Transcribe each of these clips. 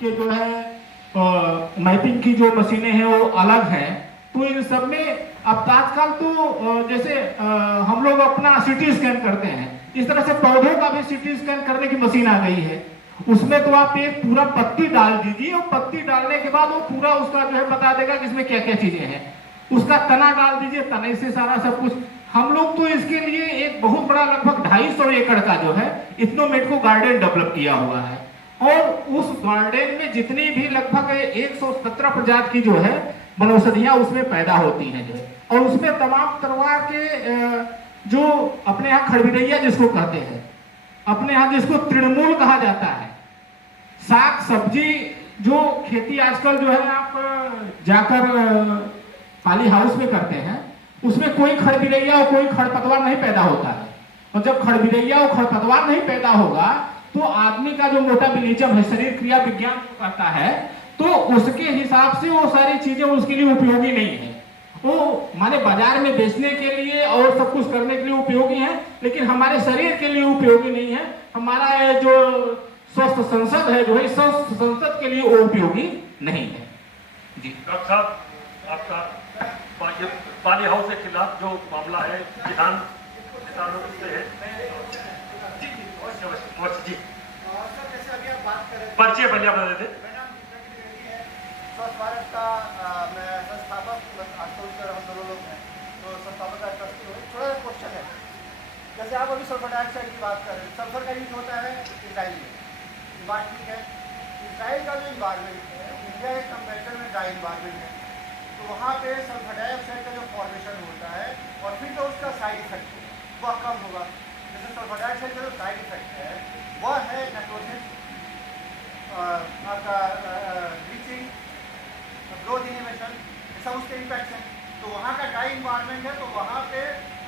के जो है मैपिंग की जो मशीनें हैं वो अलग हैं। तो इन सब में अब तात्काल तो जैसे हम लोग अपना सीटी स्कैन करते हैं, इस तरह से पौधों का भी सीटी स्कैन करने की मशीन आ गई है। उसमें तो आप एक पूरा पत्ती डाल दीजिए और पत्ती डालने के बाद वो पूरा उसका जो है बता देगा कि इसमें क्या क्या चीजें हैं। उसका तना डाल दीजिए, तने से सारा सब कुछ। हम लोग तो इसके लिए एक बहुत बड़ा लगभग 250 एकड़ का जो है इथनोमेट गार्डन डेवलप किया हुआ है। और उस गार्डन में जितनी भी लगभग 117 प्रजाति की जो है वनौषधियां उसमें पैदा होती हैं जो, और उसमें तमाम तरह के जो अपने यहाँ खड़बिड़ैया जिसको कहते हैं, अपने यहाँ जिसको तृणमूल कहा जाता है, साग सब्जी जो खेती आजकल जो है आप जाकर पाली हाउस में करते हैं, उसमें कोई खड़बिड़ैया और कोई खड़पतवार नहीं पैदा होता है। और जब खड़बिड़ैया और खड़पतवार नहीं पैदा होगा तो आदमी का जो मेटाबॉलिज्म है, शरीर क्रिया विज्ञान जो करता है, तो उसके हिसाब से वो सारी चीजें उसके लिए उपयोगी नहीं है। वो माने बाजार में बेचने के लिए और सब कुछ करने के लिए उपयोगी है, लेकिन हमारे शरीर के लिए उपयोगी नहीं है। हमारा जो स्वस्थ संसद है जो है, स्वस्थ संसद के लिए वो उपयोगी नहीं है। जी डॉक्टर साहब, आपका पाली हाउस के खिलाफ जो मामला है किसानों से है जी, जी परिचय पहले आप बता देते। स्वच्छ भारत का मैं संस्थापक सर हम दोनों लोग हैं, तो संस्थापक का ट्रस्टी हूँ। थोड़ा क्वेश्चन है, जैसे आप अभी सल्फर डाइऑक्साइड की बात कर रहे हैं, सल्फर का यूज होता है इजराइल में, बात ठीक है। इजराइल का जो इन्वायरमेंट है, इंडिया के कंपेरेटिव में ड्राई इन्वायरमेंट है, तो वहाँ पे सल्फर डाइऑक्साइड का जो फॉर्मेशन होता है और फिर जो उसका साइड इफेक्ट है वह कम होगा। जैसे सल्फर डाइऑक्साइड का जो साइड इफेक्ट है वह है नाइट्रोजन, आपका ब्लीचिंग, ग्रोथ इनिमेशन, सब उसके इम्पैक्ट हैं। तो वहाँ का ड्राई इन्वायरमेंट है, तो वहाँ पे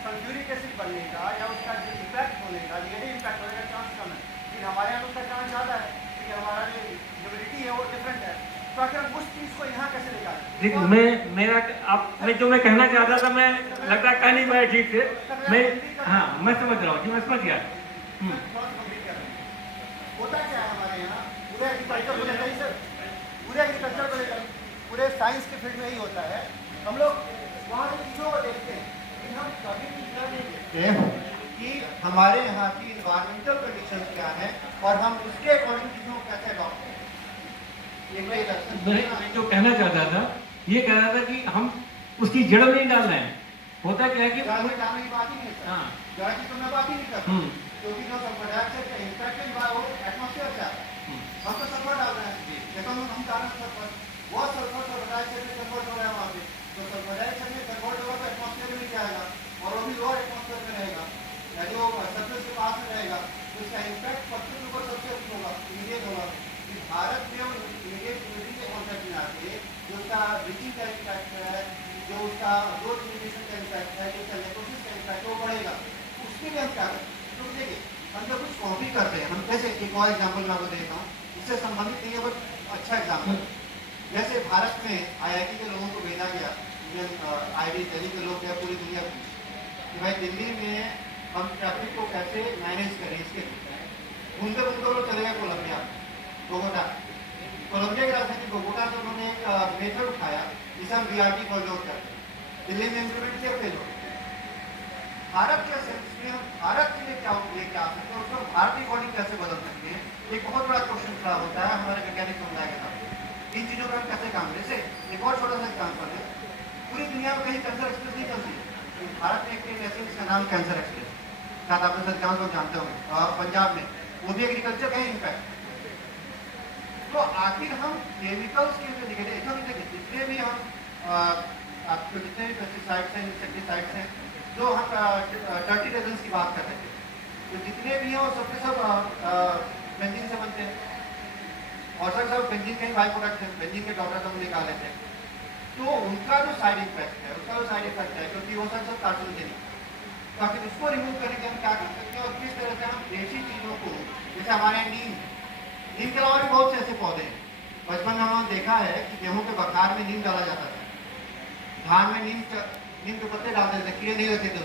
सल्फ्यूरिक एसिड बनने का या उसका जो इम्पैक्ट होने का, निगेटिव इम्पैक्ट होने का चांस कम है। लेकिन हमारे यहाँ उसका चांस ज़्यादा है, क्योंकि हमारा जो ह्यूमिडिटी है वो डिफरेंट है। तो आखिर हम उस चीज़ को यहाँ कैसे लेकर मैं जो मैं कहना चाहता था, मैं लगता है कह नहीं पाया ठीक से। मैं मैं समझ रहा हूँ जी, मैं समझ गया। होता क्या है हमारे यहाँ पूरे एग्रीकल्चर को लेकर ही सर, पूरे एग्रीकल्चर को लेकर, पूरे साइंस के फील्ड में ही होता है। हम लोग वहाँ की चीज़ों को देखते हैं, लेकिन हम कभी भी इतना नहीं देखते हैं कि हमारे यहाँ की इन्वायरमेंटल कंडीशन क्या है और हम उसके अकॉर्डिंग चीज़ों को कैसे अडॉप्ट करें। मैं जो कहना चाहता था, ये कह रहा था कि हम उसकी जड़ में नहीं डाल रहे हैं। होता क्या है कि जड़ में डालने की बात ही नहीं करता, जड़ की तो मैं बात ही नहीं करता, क्योंकि जो सल्फर डाइऑक्साइड का इम्पैक्ट है वो एटमॉस्फेयर से आता है। हम तो सल्फर डाल रहे हैं, देखो हम डाल रहे हैं सल्फर, बहुत सल्फर डाइऑक्साइड में कन्वर्ट हो रहा है वहाँ पे। तो सल्फर डाइऑक्साइड में कन्वर्ट होगा तो एटमॉस्फेयर में जाएगा और वो भी लोअर एटमॉस्फेयर में रहेगा, यानी वो सरफेस के पास में रहेगा, तो इसका इम्पैक्ट पत्थर के ऊपर सबसे होगा, इमीडिएट होगा। भारत में वो इमीडिएट ह्यूमिडिटी के कॉन्टेक्ट में आके जो उसका ब्लीचिंग का इम्पैक्ट है, जो उसका ग्रोथ इनिमेशन का इम्पैक्ट है, जो उसका नेक्रोसिस का इम्पैक्ट है, वो बढ़ेगा। उसके लिए हम क्या करें? तो देखिए, हम जब कुछ कॉपी करते हैं, हम जैसे एक और एग्जाम्पल मैं आपको देता हूँ, इससे संबंधित नहीं है बट अच्छा एग्जाम्पल। जैसे भारत में IIT के लोगों को भेजा गया, IIT दिल्ली के लोग क्या पूरी दुनिया पूछी कि भाई दिल्ली में हम ट्रैफिक को कैसे मैनेज करें। इसके घूमते घूमते लोग चले गए कोलंबिया, बोगोटा। कोलंबिया की राजधानी बोगोटा से उन्होंने एक मेथड उठाया जिसे हम BRT कॉरिडोर कहते हैं, दिल्ली में इम्प्लीमेंट किया, फेल हो। भारत के सेंस में हम भारत के लिए क्या लेके आ सकते हैं, उसको भारत की अकॉर्डिंग कैसे बदल सकते हैं, एक बहुत बड़ा क्वेश्चन खड़ा होता है हमारे वैज्ञानिक समुदाय के साथ। इन चीज़ों पर हम कैसे काम करें। जैसे एक और छोटा सा एग्जाम्पल है, पूरी दुनिया में कहीं कैंसर एक्सप्रेस नहीं चलती है, भारत में एक ट्रेन ऐसी जिसका नाम कैंसर एक्सप्रेस, शायद आप अधिकांश लोग जानते होंगे, पंजाब में, वो भी एग्रीकल्चर का ही इम्पैक्ट। तो आखिर हम केमिकल्स के जो देखिए जितने भी हम आपको जितने भी पेस्टिसाइड्स हैं, इंसेक्टिसाइड्स हैं, जो हम डर्टी रेजन्स की बात कर रहे थे, तो जितने भी हैं वो सबके सब बेंजीन से बनते हैं, और सब बेंजीन के ही बाई प्रोडक्ट हैं, बेंजीन के डॉटर हम निकाल लेते हैं। तो उनका जो साइड इफेक्ट है, क्योंकि वो सब कार्सिनोजेनिक, तो आखिर उसको रिमूव करने के हम क्या कर सकते हैं और किस तरह से हम देसी चीज़ों को, जैसे हमारे नीम के अलावा भी बहुत से ऐसे पौधे हैं। बचपन में हमने देखा है कि गेहूं के बखार में नीम डाला जाता था, धान में नीम के पत्ते डालते थे, कीड़े नहीं लगते थे।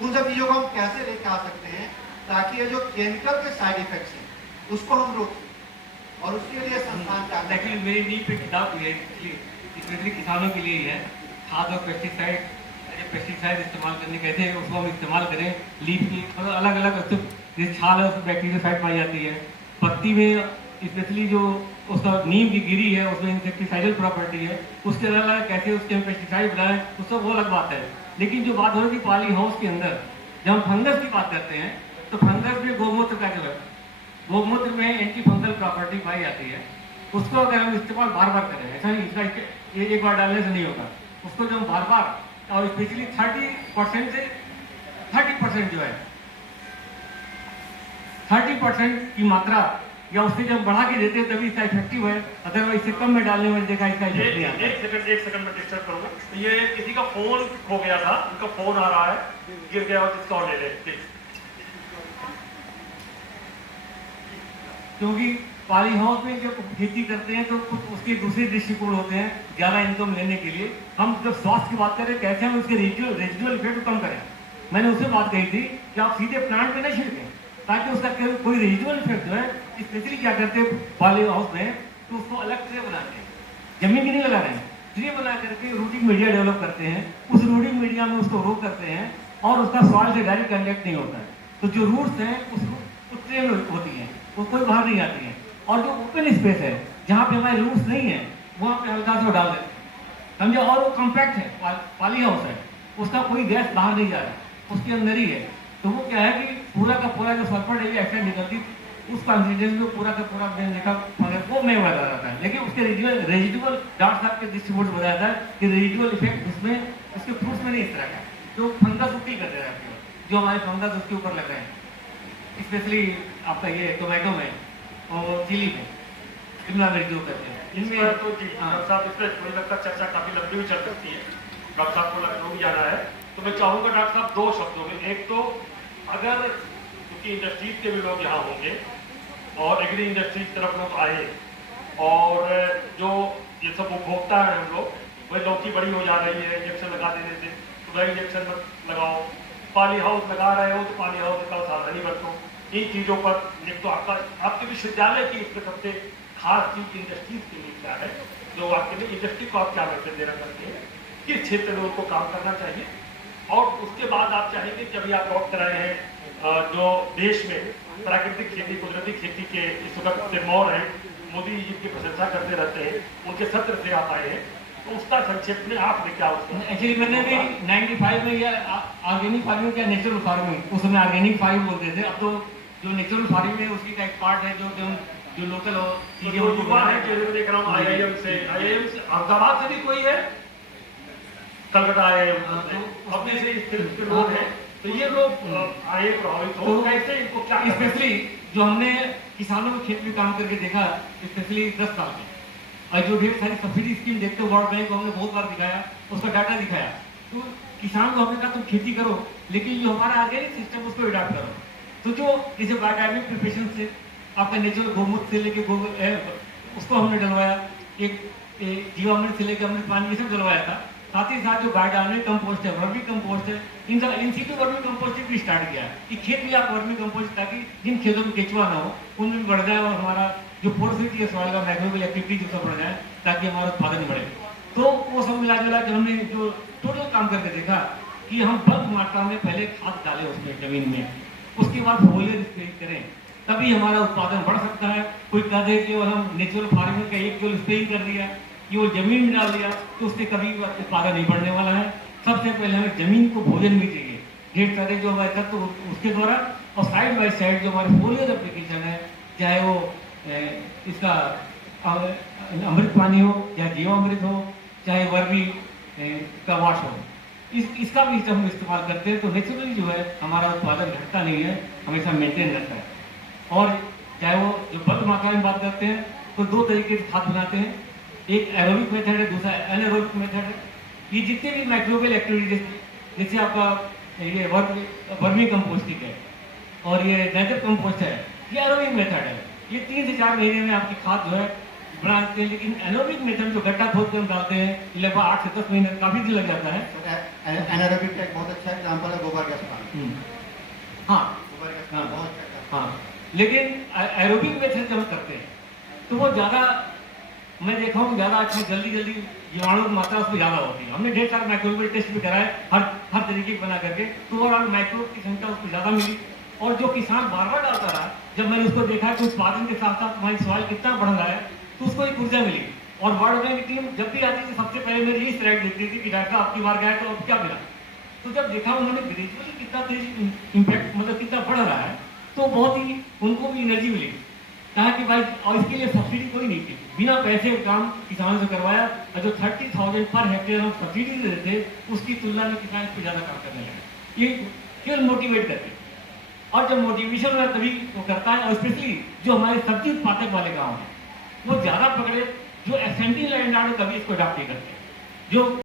उन सब चीज़ों को हम कैसे लेके आ सकते हैं ताकि ये जो केमिकल के साइड इफेक्ट्स हैं उसको हम रोक सकें और उसके लिए संस्थान का एक्चुअली मेरी नीड पे किताब हुई है, स्पेशली किसानों के लिए ही है। खाद और पेस्टिसाइड इस्तेमाल करने कैसे हैं उसको हम इस्तेमाल करें। लीफ की मतलब अलग अलग जैसे छाल है उसमें बैक्टीरियोसाइड पाई जाती है, पत्ती में स्पेशली जो उसका नीम की गिरी है उसमें इंसेक्टिसाइडल प्रॉपर्टी है, उसके अलावा कैसे उसके पेस्टिसाइड बनाएं वो सब वो अलग बात है। लेकिन जो बात हो रही थी पॉली हाउस के अंदर जब हम फंगस की बात करते हैं तो फंगस में गोमूत्र का जो है, गोमूत्र में एंटी फंगल प्रॉपर्टी पाई जाती है। उसको अगर हम इस्तेमाल बार बार करें, ऐसा नहीं इसका एक बार डालने से नहीं होगा, उसको जब हम बार बार और स्पेशली 30% से 30% जो है 30% की मात्रा या उससे जब बढ़ा के देते हैं तभी इसका इफेक्टिव है, अदरवाइज इससे कम में डालने में देखा इसका इफेक्ट नहीं आता। एक सेकंड में डिस्टर्ब करूंगा। ये किसी का फोन खो गया था, उनका फोन आ रहा है, गिर गया और जिसका और ले ले प्लीज। क्योंकि पॉली हाउस में जब खेती करते हैं तो कुछ उसके दूसरे दृष्टिकोण होते हैं ज़्यादा इनकम लेने के लिए। हम जब स्वास्थ्य की बात करें कैसे हम उसके रेजिडुअल इफेक्ट को कम करें, मैंने उससे बात कही थी कि आप सीधे प्लांट में नहीं छिड़कें ताकि उसका कोई रेजिडुअल इफेक्ट जो है, स्पेशली क्या करते हैं पॉली हाउस में तो उसको अलग ट्रे बनाते हैं, जमीन की नहीं लगा रहे हैं, ट्रे बना करके रूटिंग मीडिया डेवलप करते हैं, उस रूटिंग मीडिया में उसको रो करते हैं और उसका सॉइल से डायरेक्ट कंटेक्ट नहीं होता है। तो जो रूट्स हैं उस ट्रे में होती हैं, वो कोई बाहर नहीं आती हैं। और जो ओपन स्पेस है जहाँ पे हमारे रूट्स नहीं है वहाँ पे हल्का सा डाल देते हैं, समझे, और वो कॉम्पैक्ट है, पॉली हाउस है, उसका कोई गैस बाहर नहीं जा रहा, उसके अंदर ही है। तो वो क्या है कि पूरा का पूरा जो सल्फर डाइऑक्साइड निकलती उस कॉन्सेंट्रेशन में पूरा का पूरा देखा वो में बता जाता है। लेकिन उसके रेजिडुअल डॉक्टर साहब के डिस्ट्रीब्यूट बताया था कि रेजिडुअल इफेक्ट उसमें उसके फ्रूट्स में नहीं इस तरह का जो फंगस उठी कर दे रहा है, जो हमारे फंगस उसके ऊपर लग रहे हैं, स्पेशली आपका ये टोमेटो में और चिली में शिमला मिर्च जो कहते हैं इनमें तो जी डॉक्टर साहब इस पर मुझे लगता है चर्चा काफी लंबी भी चल सकती है। डॉक्टर साहब को लखनऊ जाना है तो मैं चाहूंगा डॉक्टर साहब दो शब्दों में, एक तो अगर क्योंकि इंडस्ट्रीज के भी लोग यहाँ होंगे और एग्री इंडस्ट्रीज तरफ लोग आए और जो ये सब उपभोक्ता है हम लोग, वही लौकी बड़ी हो जा रही है इंजेक्शन लगा देने से, तो वही इंजेक्शन मत लगाओ, पॉली हाउस लगा रहे हो तो पॉली हाउस का सावधानी बरतो। इन चीज़ों पर एक तो आपके विश्वविद्यालय की इसमें सबसे खास चीज इंडस्ट्रीज के लिए क्या है, जो आपके लिए इंडस्ट्री को आप क्या मैसेज देना चाहते हैं, किस क्षेत्र में उनको काम करना चाहिए, और उसके बाद आप चाहेंगे कि अभी आप लौट कर आए हैं जो देश में प्राकृतिक खेती कुदरती खेती के इस वक्त सिरमौर है, मोदी जी की प्रशंसा करते रहते हैं, उनके सत्र से आप आए हैं, तो उसका संक्षेप में आपने क्या उसको एक्चुअली मैंने भी 95 में या ऑर्गेनिक फार्मिंग या नेचुरल फार्मिंग, उस समय ऑर्गेनिक फार्मिंग बोलते थे, अब तो जो नेचुरल फार्मिंग है उसकी का एक पार्ट है जो लोकल चीजें युवा है जो देख रहा हूँ IIM से अहमदाबाद से भी कोई है, कलकत्ता IIM अपने से इस के लोग हैं, तो ये लोग आए प्रभावित हो कैसे इनको क्या स्पेशली जो हमने किसानों के खेत में काम करके देखा, स्पेशली 10 साल में, और जो ढेर सारी सब्सिडी स्कीम देखते हो वर्ल्ड बैंक को हमने बहुत बार दिखाया, उसका डाटा दिखाया, तो किसान को हमने कहा तुम खेती करो लेकिन जो हमारा ऑर्गेनिक सिस्टम उसको अडॉप्ट करो। तो जो जैसे बायोडायनेमिक प्रिपरेशन से आपका नेचुरल गोमूत्र से लेके उसको हमने डलवाया, एक जीवामृत से लेकर अमृत पानी ये सब डलवाया था, साथ ही साथ जो बायोडायनेमिक कंपोस्ट है, वर्मी कंपोस्ट है, इन सीटू वर्मी कंपोस्टिंग भी स्टार्ट किया कि खेत में आप वर्मी कंपोस्ट, ताकि जिन खेतों में केचुआ ना हो उनमें भी बढ़ जाए और हमारा जो पोरोसिटी है सॉइल का माइक्रोबियल एक्टिविटी जो सब बढ़ जाए ताकि हमारा उत्पादन बढ़े। तो वो सब मिला जुला के हमने जो टोटल काम करके देखा कि हम बल्क मात्रा में पहले खाद डालें उसमें जमीन में, उसके बाद फोलियर स्प्रे करें, तभी हमारा उत्पादन बढ़ सकता है। कोई कह दे कि हम नेचुरल फार्मिंग का एक केवल स्प्रे कर दिया कि वो जमीन में डाल दिया तो उससे कभी उत्पादन नहीं बढ़ने वाला है। सबसे पहले हमें जमीन को भोजन भी चाहिए, ढेर सारे जो हमारे तत्व तो उसके द्वारा, और साइड बाई साइड जो हमारे फोलियर एप्लीकेशन है, चाहे वो इसका अमृत पानी हो या जीवामृत हो, चाहे वर्मी का वाश हो, इसका भी हम इस्तेमाल करते हैं तो नेचुरली जो है हमारा उत्पादन घटता नहीं है, हमेशा मेंटेन रहता है। और चाहे वो जो बल्क मात्रा में बात करते हैं तो दो तरीके से खाद बनाते हैं, एक एरोबिक मेथड है, दूसरा एनारोबिक मेथड है। ये जितने भी माइक्रोबियल एक्टिविटीज जैसे आपका ये वर्मी कंपोस्टिंग है और ये नेचुरल कंपोस्ट है, ये एरोबिक मेथड है, ये 3 से 4 महीने में आपकी खाद जो है बना सकते हैं। लेकिन एनारोबिक मेथड जो गड्ढा खोद कर हम डालते हैं लगभग 8 से 10 महीने काफी दिन लग जाता है। एनारोबिक का एक बहुत अच्छा एग्जांपल है गोबर गैस प्लांट। हाँ गोबर गैस प्लांट बहुत अच्छा हाँ, लेकिन एरोबिक मेथड जब हम करते हैं तो तो वो ज़्यादा मैं देखा हूँ ज़्यादा अच्छा जल्दी जीवाणु की मात्रा उसमें ज़्यादा होती है। हमने ढेर सारे माइक्रोबियल टेस्ट भी कराए हर तरीके की बना करके, तो ओवरऑल माइक्रोब की संख्या उसको ज़्यादा मिली। और जो किसान बार बार डालता रहा, जब मैंने उसको देखा कि उत्पादन के साथ साथ हमारी सॉइल कितना बढ़ रहा है, तो उसको एक ऊर्जा मिली। और वर्ल्ड बैंक की टीम जब भी आती थी सबसे पहले मेरी यही स्लाइड देखती थी कि डॉक्टर साहब आपकी बार गए तो अब क्या मिला। तो जब देखा उन्होंने ग्रेजुअली कितना तेज इम्पैक्ट मतलब कितना बढ़ रहा है, तो बहुत ही उनको भी एनर्जी मिली। कहा कि भाई और इसके लिए सब्सिडी कोई नहीं थी, बिना पैसे काम किसानों से करवाया, और जो 30,000 पर हेक्टेयर हम सब्सिडी दे रहे थे उसकी तुलना में किसान इस पर ज़्यादा काम करने लगे। ये केवल मोटिवेट करके, और जब मोटिवेशन होगा तभी वो करता है। और स्पेशली जो हमारे सब्जी उत्पादक वाले गाँव हैं वो ज़्यादा पकड़े, जो एसेंटिंग लैंड कभी इसको अडॉप्ट नहीं करते, जो